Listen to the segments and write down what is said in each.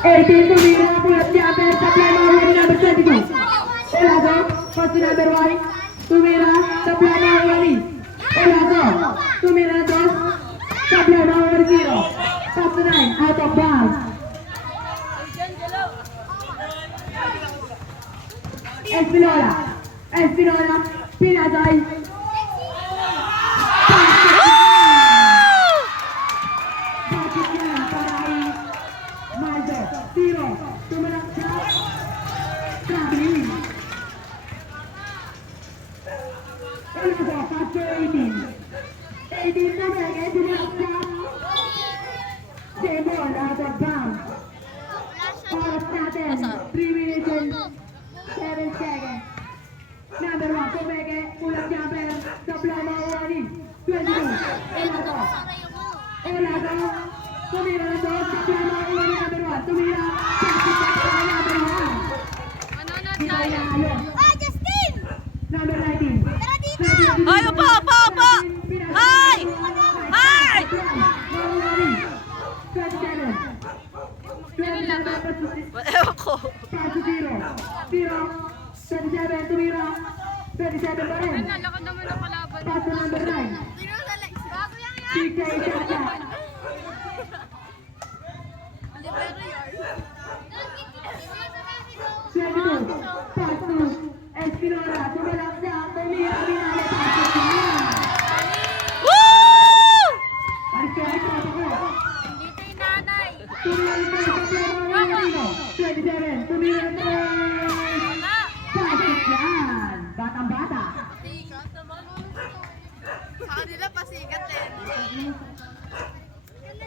18 tumira bulat champion supply Mawani number 22. Elago first number 1 tumira supply Mawani. Elago tumira dos supply Mawani 0. Top 9 out of bounds. Espinola Pinasay. Number 1, Komege, Ulat Jamber, supply Mawani, 22, Elago, Tumira, supply Mawani, number 1, Tumira, number 1. Justin! Number 19. Ay, apa? Ay! Ay! 27. Ewan ko. 27, Tumira. 27 pa rin. Nalakad naman ang kalaban. Pass to number 9. PK Chacha. Hindi pero yun. 22. Pass to Espinola. Tumalak siya. Tumira. Binali. Pass to Tumira. Woo! Alis kaya ito ako. Dito yung nanay. Tumira ito sa plano ng Marino. 27. Tumira ito. Pasok yan. Batang-bata. Pasikat naman. Sa kanila pasikat eh.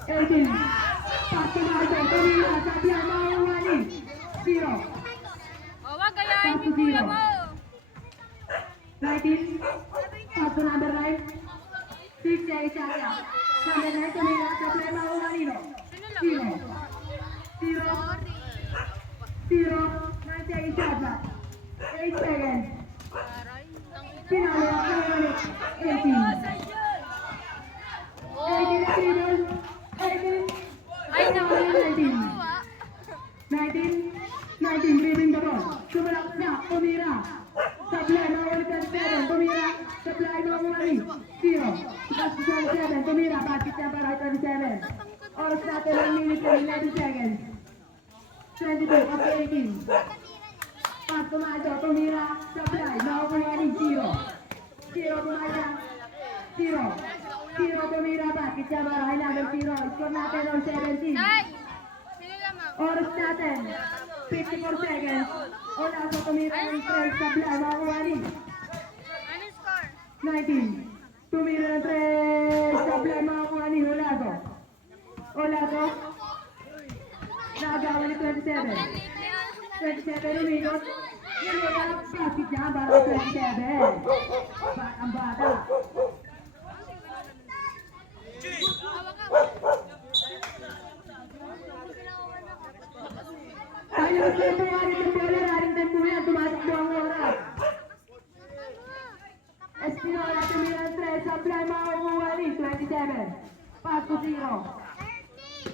18. Pass to Marco. Tumira. Sabia Mawani. 0. O, wag gayahin yung kuya mo. 19. Pass to number 9. 6 Jay Chacha. Number 9 Tumira. Sabia Mawani. 0. 0. 9 Jay Chacha. 8 seconds. Pinalo ang Mawani. 18. 18. Ay, naku. 19 dribbling the ball. Sumalak siya, Tumira. Supply Mawani 27, Tumira. Supply Mawani 0. Pass to 27, Tumira. Basket niya para 27. Oras natin 1 minute and 11 seconds. 22 up to 18. Pass to Maldo, Tumira. Supply Mawani 0. 0 Tumira. 0. 0 Tumira. Basket niya para 11-0. Score natin on 17. Ay! Sino naman? Oras natin, 54 seconds. Wala sa tumira ng 3, supply, Mawani. Ano score? 19. Tumira ng 3, supply, Mawani. Wala ko. Nagawa ni 27. 27 umigot. Nilala ang basket niya para 27. Batang bata. Tayo sa tempo nga rin ng bola, raring tempo yan, tumatakbo ang oras. Espinola, tumira ng 3, supply Mawani, 27. Pass to 0.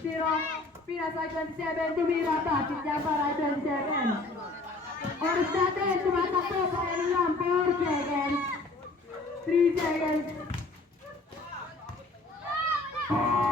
0, Pinasay 27, tumira, basket niya para 27. Oras natin, tumatakbo, kaya lang, 4 seconds. 3 seconds. Basket.